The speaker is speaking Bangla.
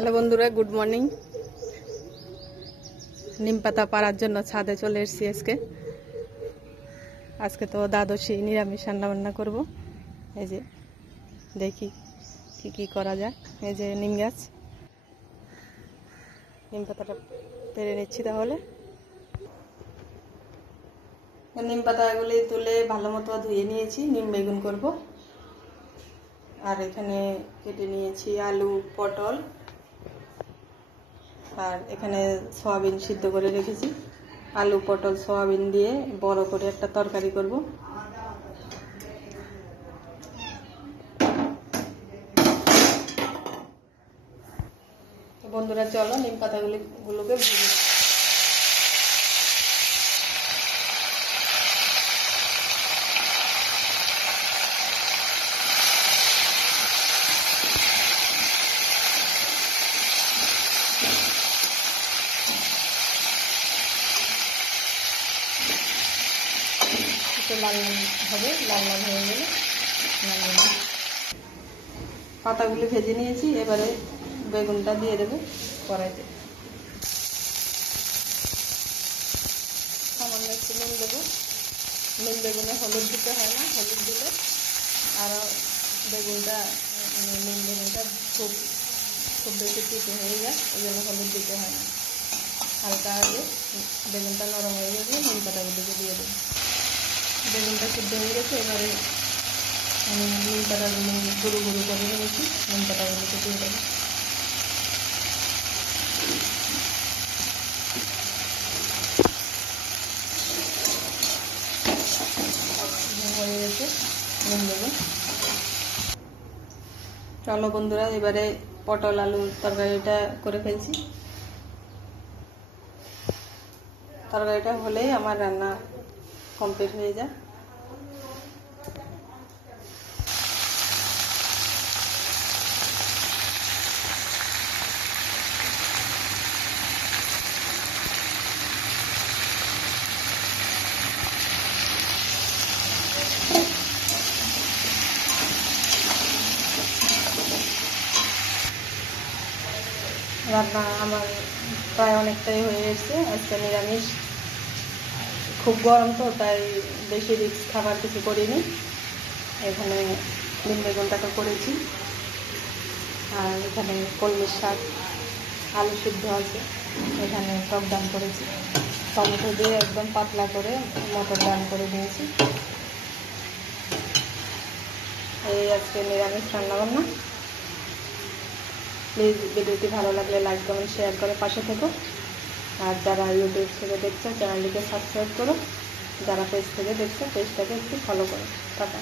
হ্যালো বন্ধুরা, গুড মর্নিং। নিম পাতা পাড়ার জন্য ছাদে চলে এসেছি। আজকে তো দ্বাদশী, নিরামিষ রান্না করব। এই যে দেখি কি কি করা যায়। এই যে নিম গাছ, নিম পাতাটা পেরে নিচ্ছি। তাহলে নিম পাতাগুলি তুলে ভালো মতো ধুয়ে নিয়েছি। নিম বেগুন করব। আর এখানে কেটে নিয়েছি আলু, পটল, আর এখানে সয়াবিন সিদ্ধ করে রেখেছি। আলু, পটল, সয়াবিন দিয়ে বড় করে একটা তরকারি করব। তো বন্ধুরা, চলো নিম পাতাগুলোকে ভেজে নিই। লাল হবে, লাল লাল হয়ে গেলে পাতাগুলি ভেজে নিয়েছি। এবারে বেগুনটা দিয়ে দেবো কড়াইতে। সামান্য একটু নুন দেবো। নুন বেগুনে হলুদ দিতে হয় না, হলুদ দিলে আরও বেগুনটা নিম বেগুনটা খুব খুব বেশি তিতে হয়ে যায়, ওই জন্য হলুদ দিতে হয় না। হালকা আগে বেগুনটা নরম হয়ে গেলে নিম পাতাগুলোকে দিয়ে দেবো। বেগুনটা সিদ্ধ হয়ে গেছে। এবারে আমি নিম পাতাগুলো গুঁড়ো গুঁড়ো করে নিয়েছি, নিম পাতাগুলোকে দিয়ে দেবো। হয়ে গেছে নিম বেগুন। চলো বন্ধুরা, এবারে পটল আলুর তরকারিটা করে ফেলছি। তরকারিটা হলেই আমার রান্না কমপ্লিট হয়ে যায়। রান্না আমার প্রায় অনেকটাই হয়ে এসেছে। আজকে নিরামিষ, খুব গরম তো, তাই বেশি রিস্ক খাবার কিছু করিনি। এখানে নিম বেগুনটাকে করেছি, আর এখানে কলমির শাক, আলু সিদ্ধ আছে, এখানে টক ডাল করেছি। টমেটো দিয়ে একদম পাতলা করে মটর ডাল করে দিয়েছি। এই আজকে নিরামিষ রান্নাবান্না। প্লিজ ভিডিওটি ভালো লাগলে লাইক, কমেন্ট, শেয়ার করে পাশে থেকো। আর যারা ইউটিউব থেকে দেখছো চ্যানেলটিকে সাবস্ক্রাইব করো। যারা পেজ থেকে দেখছো পেজটাকে একটু ফলো করো। টাটা।